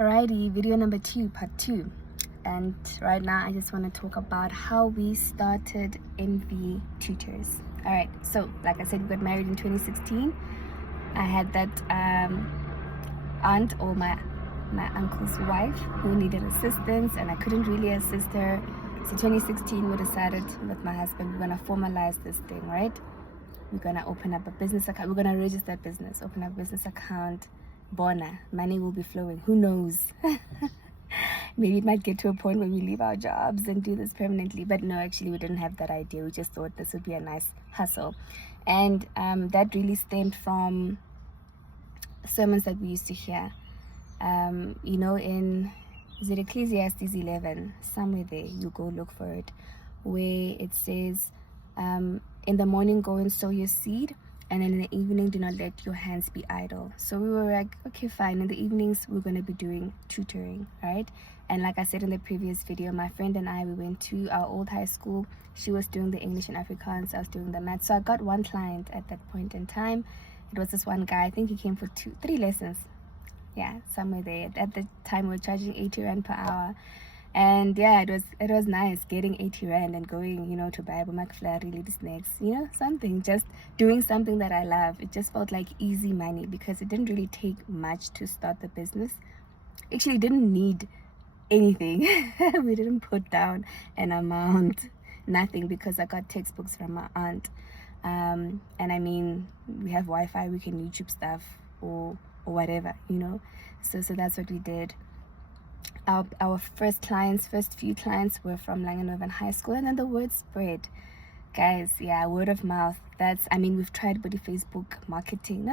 Alrighty, video number 2, part 2. And right now I just want to talk about how we started MV Tutors. Alright, so like I said, we got married in 2016. I had that aunt, or my uncle's wife, who needed assistance, and I couldn't really assist her. So 2016 we decided with my husband, we're gonna formalize this thing, right? We're gonna open up a business account, we're gonna register a business, open up a business account. Bona, money will be flowing. Who knows? Maybe it might get to a point where we leave our jobs and do this permanently. But no, actually we didn't have that idea. We just thought this would be a nice hustle. And that really stemmed from sermons that we used to hear. In, is it Ecclesiastes 11? Somewhere there, you go look for it, where it says, in the morning go and sow your seed, and in the evening do not let your hands be idle. So we were like, okay, fine, in the evenings we're going to be doing tutoring, right? And like I said in the previous video, my friend and I, we went to our old high school. She was doing the English and Afrikaans, I was doing the math. So I got one client at that point in time. It was this one guy. I think he came for 3 lessons, yeah, somewhere there. At the time we were charging 80 rand per hour. And yeah, it was nice getting 80 rand and going, to buy a McFlurry, lady snacks, something, just doing something that I love. It just felt like easy money because it didn't really take much to start the business. Actually, didn't need anything. We didn't put down an amount, nothing, because I got textbooks from my aunt. And I mean, we have Wi-Fi, we can YouTube stuff or whatever, So that's what we did. Our first few clients were from Langenhoven High School, and then the word spread, guys. Yeah, word of mouth. We've tried body Facebook marketing,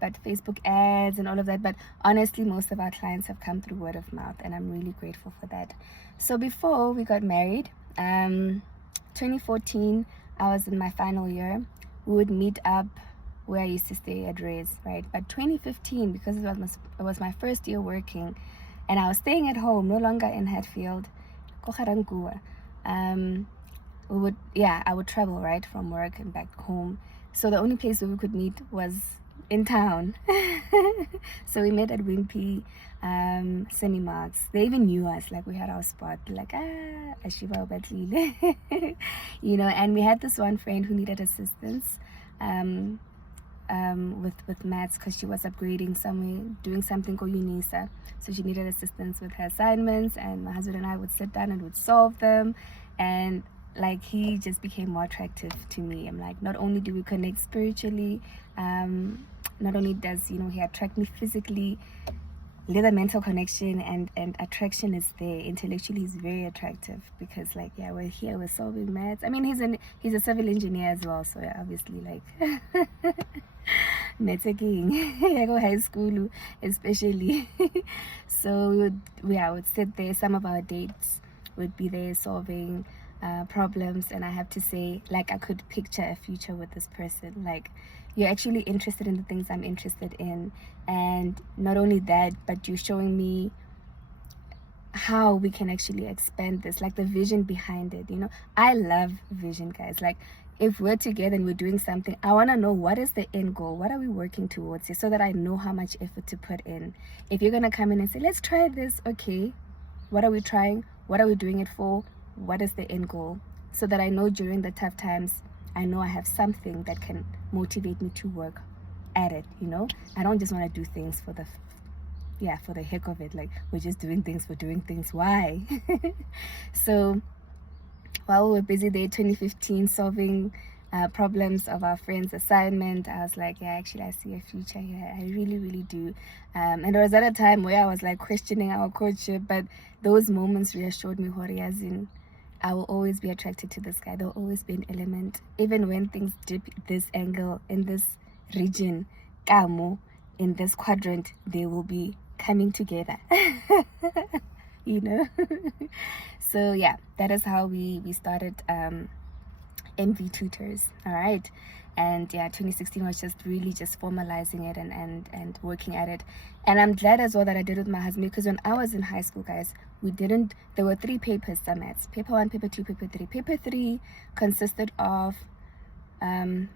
but Facebook ads and all of that, but honestly most of our clients have come through word of mouth, and I'm really grateful for that. So before we got married, 2014, I was in my final year. We would meet up where I used to stay at Rez, right? But 2015, because it was my first year working, and I was staying at home, no longer in Hatfield, I would travel, right, from work and back home. So the only place where we could meet was in town. So we met at Wimpy, Semi-Marks. They even knew us, like we had our spot, like, Ashiva Batlile. And we had this one friend who needed assistance with maths, because she was upgrading somewhere, doing something called UNISA. So she needed assistance with her assignments, and my husband and I would sit down and would solve them. And like, he just became more attractive to me. I'm like, not only do we connect spiritually, not only does he attract me physically, the mental connection and attraction is there. Intellectually he's very attractive, because like, yeah, we're here, we're solving maths. I mean, he's a civil engineer as well, so obviously like maths again. I go high school especially. So I would sit there. Some of our dates would be there solving problems, and I have to say, like, I could picture a future with this person. Like, you're actually interested in the things I'm interested in, and not only that, but you're showing me how we can actually expand this, like the vision behind it. I love vision, guys. Like, if we're together and we're doing something, I want to know, what is the end goal, what are we working towards here, so that I know how much effort to put in. If you're gonna come in and say, let's try this, okay, what are we trying, what are we doing it for, what is the end goal, so that I know during the tough times, I know I have something that can motivate me to work at it. I don't just want to do things for the heck of it. Like, we're just doing things for doing things. Why? So while we were busy there, 2015, solving problems of our friends' assignment, I was like, yeah, actually I see a future here. I really, really do. And there was at a time where I was like questioning our courtship, but those moments reassured me, as in, I will always be attracted to this guy. There will always be an element, even when things dip this angle, in this region, Kamo, in this quadrant, they will be coming together. So yeah, that is how we started MV Tutors. All right. And yeah, 2016 was just really just formalizing it and working at it. And I'm glad as well that I did it with my husband, because when I was in high school, guys, there were 3 papers, some maths: paper 1, paper 2, paper 3. Paper 3 consisted of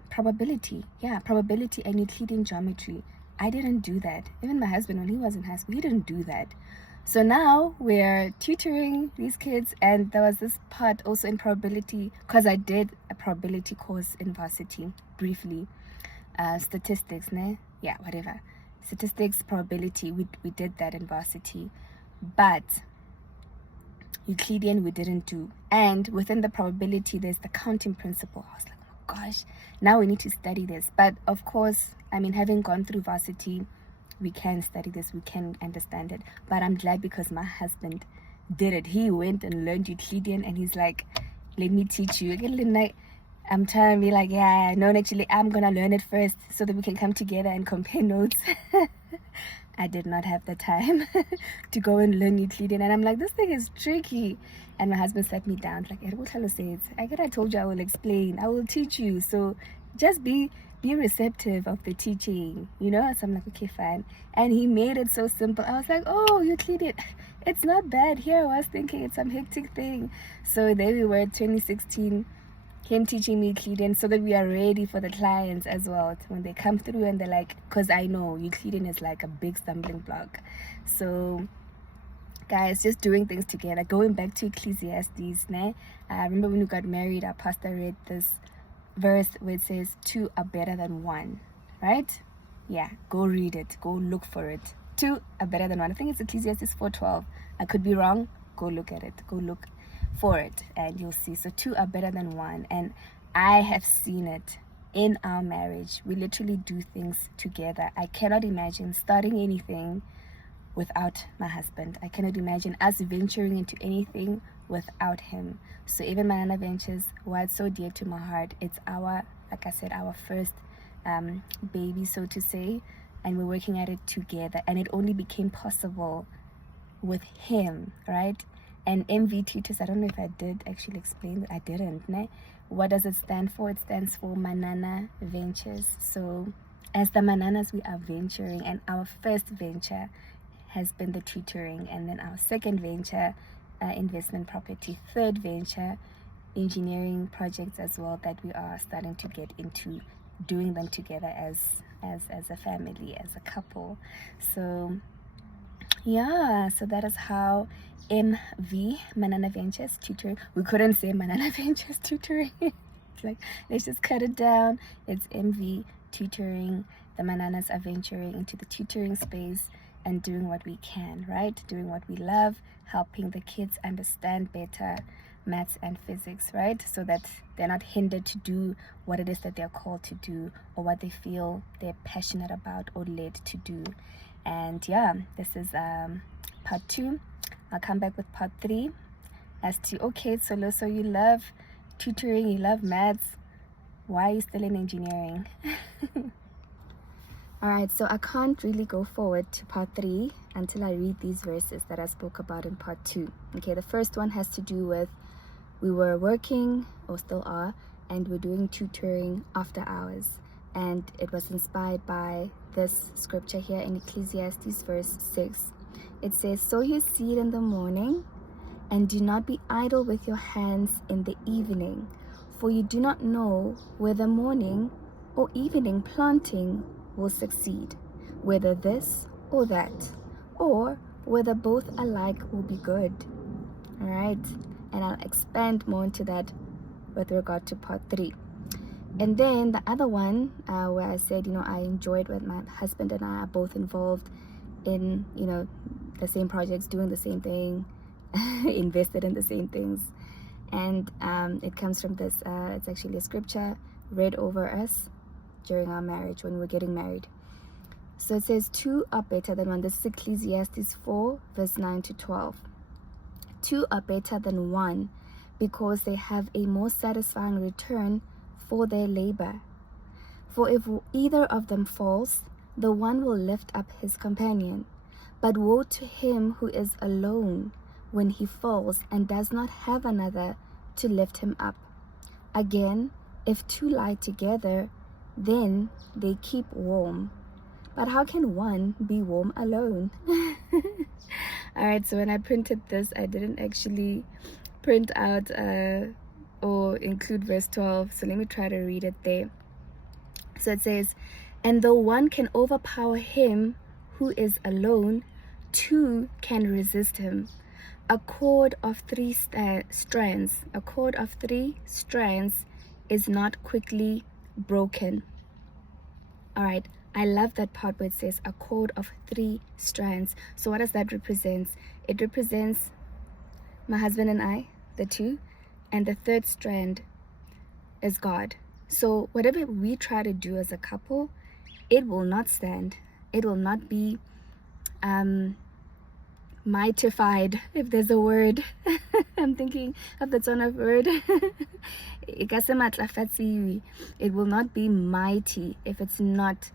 probability and Euclidean geometry. I didn't do that. Even my husband, when he was in high school, he didn't do that. So now we're tutoring these kids, and there was this part also in probability, because I did a probability course in varsity briefly. Statistics, ne? Yeah, whatever. Statistics, probability, we did that in varsity. But Euclidean we didn't do. And within the probability, there's the counting principle. I was like, oh gosh, now we need to study this. But of course, I mean, having gone through varsity, we can study this, we can understand it. But I'm glad because my husband did it. He went and learned Euclidean, and he's like, let me teach you. I'm trying to be like, yeah, no, actually, I'm gonna learn it first so that we can come together and compare notes. I did not have the time to go and learn Euclidean, and I'm like, this thing is tricky. And my husband sat me down, like, I told you I will explain, I will teach you. So just be receptive of the teaching, you know. So I'm like, okay, fine. And he made it so simple. I was like, oh, Euclidean, it's not bad. Here I was thinking it's some hectic thing. So there we were, 2016. Him teaching me Euclidean so that we are ready for the clients as well when they come through, and they're like, because I know Euclidean is like a big stumbling block. So guys, just doing things together. Going back to Ecclesiastes, I remember when we got married, our pastor read this verse where it says two are better than one, right? Yeah, go read it, go look for it. Two are better than one. I think it's Ecclesiastes 4:12. I could be wrong. Go look at it, go look for it, and you'll see. So two are better than one, and I have seen it in our marriage. We literally do things together. I cannot imagine starting anything without my husband. I cannot imagine us venturing into anything without him. So even Manana Ventures, why it's so dear to my heart, it's our, like I said, our first baby, so to say, and we're working at it together, and it only became possible with him, right? And MV Tutors, I don't know if I did actually explain that. I didn't, ne? What does it stand for? It stands for Manana Ventures. So as the Mananas, we are venturing, and our first venture has been the tutoring, and then our second venture, investment property, third venture, engineering projects as well, that we are starting to get into doing them together as a family, as a couple. So yeah, so that is how MV, Manana Ventures Tutoring. We couldn't say Manana Ventures Tutoring. It's like, let's just cut it down. It's MV Tutoring. The Mananas are venturing into the tutoring space and doing what we can, right? Doing what we love, helping the kids understand better maths and physics, right? So that they're not hindered to do what it is that they're called to do, or what they feel they're passionate about or led to do. And yeah, this is part 2. I'll come back with part 3 as to, okay, so you love tutoring, you love maths, why are you still in engineering? Alright, so I can't really go forward to part 3 until I read these verses that I spoke about in part 2. Okay, the first one has to do with, we were working, or still are, and we're doing tutoring after hours. And it was inspired by this scripture here in Ecclesiastes verse 6. It says, sow your seed in the morning, and do not be idle with your hands in the evening, for you do not know whether morning or evening planting will succeed, whether this or that, or whether both alike will be good. All right, and I'll expand more into that with regard to part 3. And then the other one, where I said, I enjoyed when my husband and I are both involved in, the same projects, doing the same thing, invested in the same things. And it comes from this, it's actually a scripture read over us during our marriage, when we're getting married. So it says, 2 are better than 1. This is Ecclesiastes 4, verse 9 to 12. 2 are better than 1, because they have a more satisfying return for their labor. For if either of them falls, the one will lift up his companion. But woe to him who is alone when he falls and does not have another to lift him up. Again, if 2 lie together, then they keep warm. But how can one be warm alone? Alright, so when I printed this, I didn't actually print out or include verse 12. So let me try to read it there. So it says, And though one can overpower him who is alone, two can resist him. A cord of three strands is not quickly broken. All right, I love that part where it says a cord of 3 strands. So what does that represent? It represents my husband and I, the two, and the third strand is God. So whatever we try to do as a couple, it will not stand. It will not be mightified, if there's a word. I'm thinking of the ton of word. It will not be mighty if it's not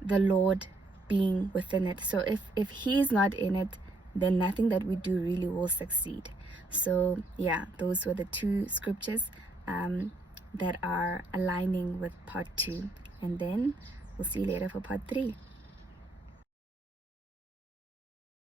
the Lord being within it. So if he's not in it, then nothing that we do really will succeed. So yeah, those were the 2 scriptures that are aligning with part 2, and then we'll see you later for part 3.